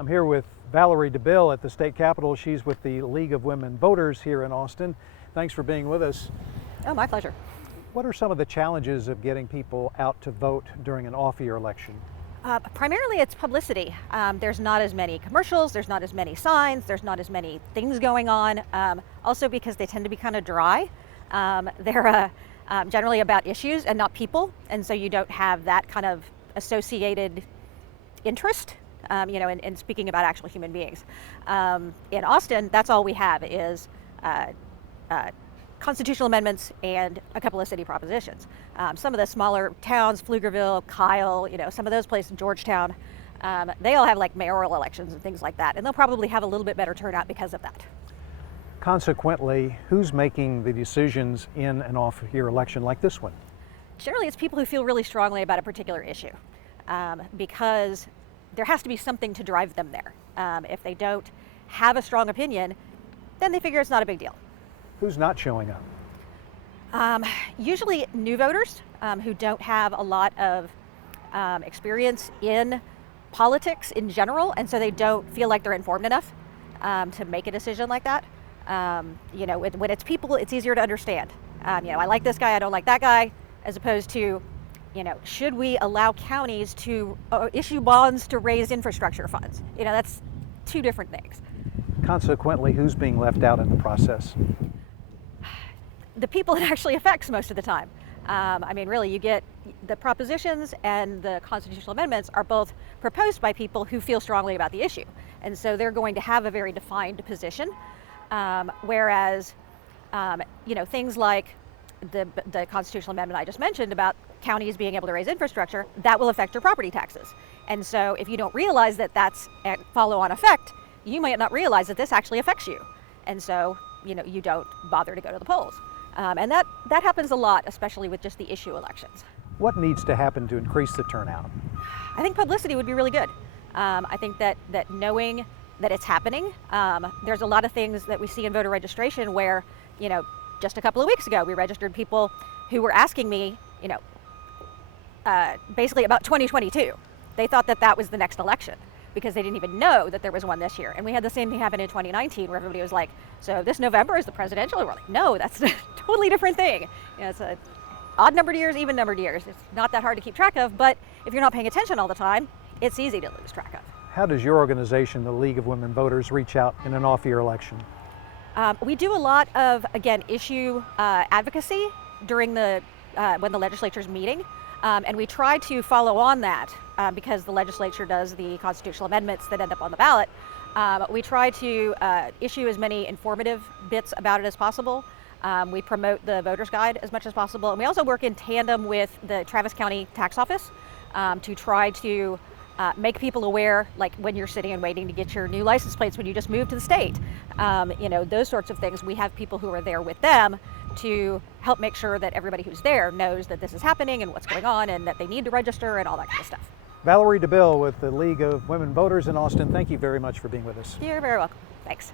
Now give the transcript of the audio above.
I'm here with Valerie DeBille at the state capitol. She's with the League of Women Voters here in Austin. Thanks for being with us. Oh, my pleasure. What are some of the challenges of getting people out to vote during an off-year election? Primarily it's publicity. There's not as many commercials, there's not as many signs, there's not as many things going on. Also because they tend to be kind of dry. They're generally about issues and not people, and so you don't have that kind of associated interest, in speaking about actual human beings. In Austin, that's all we have is constitutional amendments and a couple of city propositions. Some of the smaller towns, Pflugerville, Kyle, some of those places, Georgetown, they all have like mayoral elections and things like that, and they'll probably have a little bit better turnout because of that. Consequently, who's making the decisions in an off-year election like this one? Generally, it's people who feel really strongly about a particular issue, because there has to be something to drive them there. If they don't have a strong opinion, then they figure it's not a big deal. Who's not showing up? Usually new voters who don't have a lot of experience in politics in general, and so they don't feel like they're informed enough to make a decision like that. When it's people, it's easier to understand. I like this guy, I don't like that guy, as opposed to, should we allow counties to issue bonds to raise infrastructure funds? That's two different things. Consequently, who's being left out in the process? The people it actually affects most of the time. Really, you get the propositions and the constitutional amendments are both proposed by people who feel strongly about the issue. And so they're going to have a very defined position. Whereas, things like the constitutional amendment I just mentioned about counties being able to raise infrastructure, that will affect your property taxes. And so if you don't realize that that's a follow-on effect, you might not realize that this actually affects you. And so, you don't bother to go to the polls. And that happens a lot, especially with just the issue elections. What needs to happen to increase the turnout? I think publicity would be really good. I think that knowing that it's happening, there's a lot of things that we see in voter registration where, just a couple of weeks ago, we registered people who were asking me, basically about 2022. They thought that was the next election because they didn't even know that there was one this year. And we had the same thing happen in 2019 where everybody was like, so this November is the presidential? And we're like, no, that's a totally different thing. It's a odd numbered years, even numbered years. It's not that hard to keep track of, but if you're not paying attention all the time, it's easy to lose track of. How does your organization, the League of Women Voters, reach out in an off-year election? We do a lot of, issue advocacy during when the legislature's meeting. And we try to follow on that because the legislature does the constitutional amendments that end up on the ballot. We try to issue as many informative bits about it as possible. We promote the voter's guide as much as possible. And we also work in tandem with the Travis County Tax Office to try to make people aware, like when you're sitting and waiting to get your new license plates when you just moved to the state. Those sorts of things. We have people who are there with them to help make sure that everybody who's there knows that this is happening and what's going on and that they need to register and all that kind of stuff. Valerie DeBille with the League of Women Voters in Austin, thank you very much for being with us. You're very welcome. Thanks.